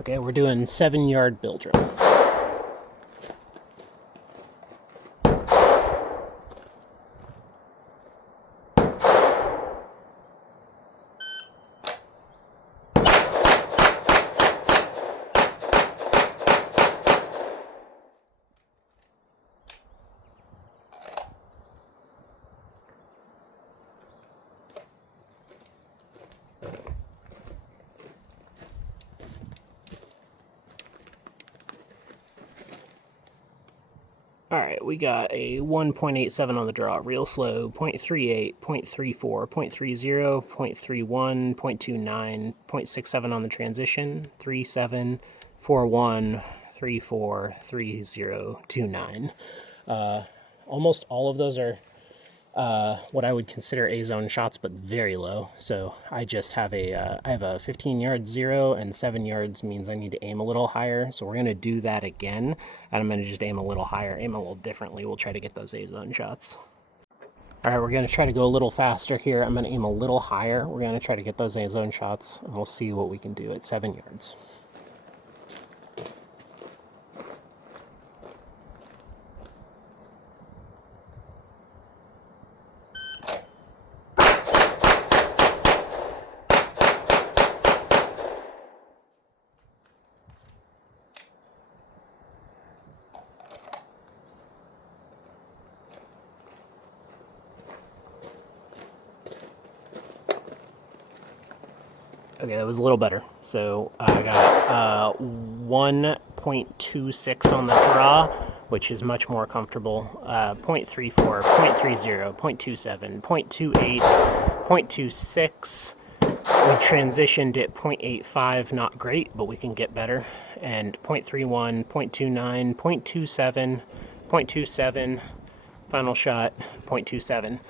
Okay, we're doing 7-yard bill drill. Alright, we got a 1.87 on the draw, real slow, 0.38, 0.34, 0.30, 0.31, 0.29, 0.67 on the transition, 37, 41, 34, 3029. Almost all of those are what I would consider A-zone shots, but very low. So I just have I have a 15 yard 0, and 7 yards means I need to aim a little higher. So we're going to do that again, and I'm going to just aim a little higher, aim a little differently. We'll try to get those A-zone shots. All right, we're going to try to go a little faster here. I'm going to aim a little higher. We're going to try to get those A-zone shots, and we'll see what we can do at 7 yards. Okay, that was a little better. So I got 1.26 on the draw, which is much more comfortable. 0.34, 0.30, 0.27, 0.28, 0.26. We transitioned at 0.85, not great, but we can get better. And 0.31, 0.29, 0.27, 0.27, final shot, 0.27.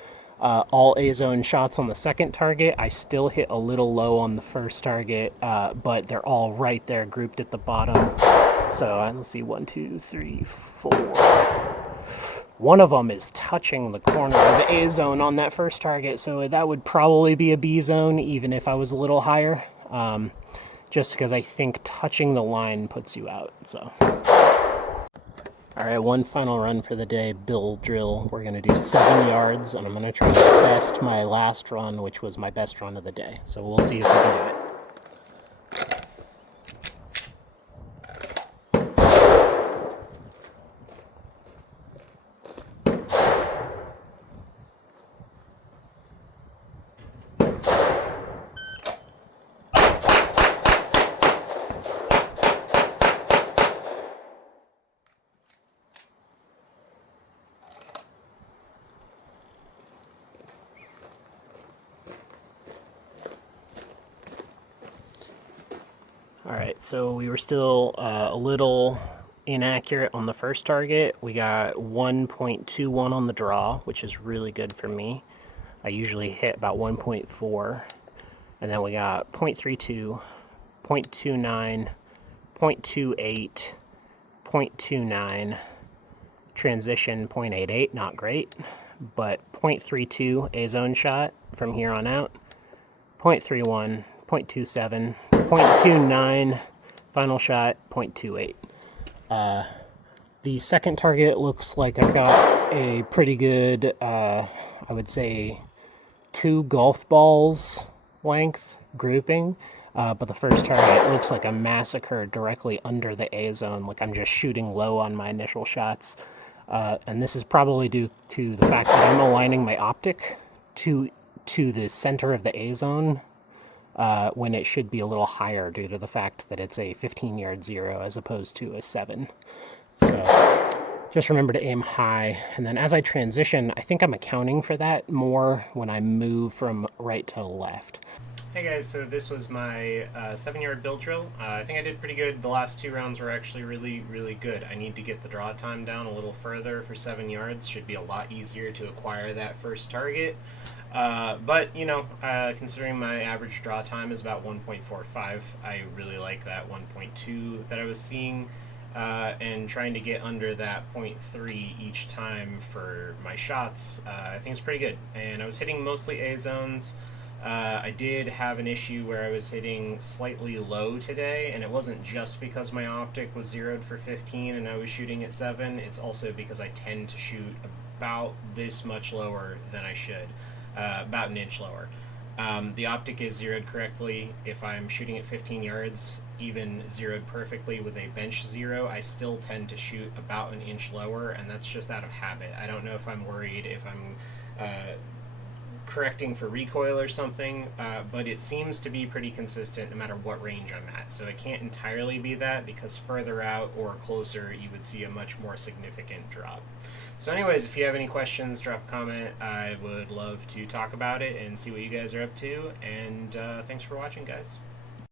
All A-zone shots on the second target. I still hit a little low on the first target, but they're all right there grouped at the bottom. So let's see, 1, 2, 3, 4. One of them is touching the corner of the A-zone on that first target, so that would probably be a B-zone, even if I was a little higher, just because I think touching the line puts you out. So. All right, one final run for the day, bill drill. We're going to do 7 yards, and I'm going to try to best my last run, which was my best run of the day. So we'll see if we can do it. All right, so we were still a little inaccurate on the first target. We got 1.21 on the draw, which is really good for me. I usually hit about 1.4. And then we got 0.32, 0.29, 0.28, 0.29, transition 0.88, not great, but 0.32 A-zone shot from here on out, 0.31, 0.27, 0.29, final shot, 0.28. The second target looks like I've got a pretty good, I would say, 2 golf balls length grouping, but the first target looks like a massacre directly under the A-zone, like I'm just shooting low on my initial shots. And this is probably due to the fact that I'm aligning my optic to the center of the A-zone, when it should be a little higher due to the fact that it's a 15-yard 0 as opposed to a 7. So just remember to aim high. And then as I transition, I think I'm accounting for that more when I move from right to left. Hey guys, so this was my 7-yard bill drill. I think I did pretty good. The last 2 rounds were actually really good. I need to get the draw time down a little further for 7 yards. Should be a lot easier to acquire that first target. But, you know, considering my average draw time is about 1.45, I really like that 1.2 that I was seeing. And trying to get under that 0.3 each time for my shots, I think it's pretty good. And I was hitting mostly A zones. I did have an issue where I was hitting slightly low today, and it wasn't just because my optic was zeroed for 15 and I was shooting at 7. It's also because I tend to shoot about this much lower than I should, about an inch lower. The optic is zeroed correctly. If I'm shooting at 15 yards, even zeroed perfectly with a bench zero, I still tend to shoot about an inch lower, and that's just out of habit. I don't know if I'm worried if I'm correcting for recoil or something, but it seems to be pretty consistent no matter what range I'm at. So it can't entirely be that, because further out or closer you would see a much more significant drop. So anyways, if you have any questions, drop a comment. I would love to talk about it and see what you guys are up to, and thanks for watching, guys.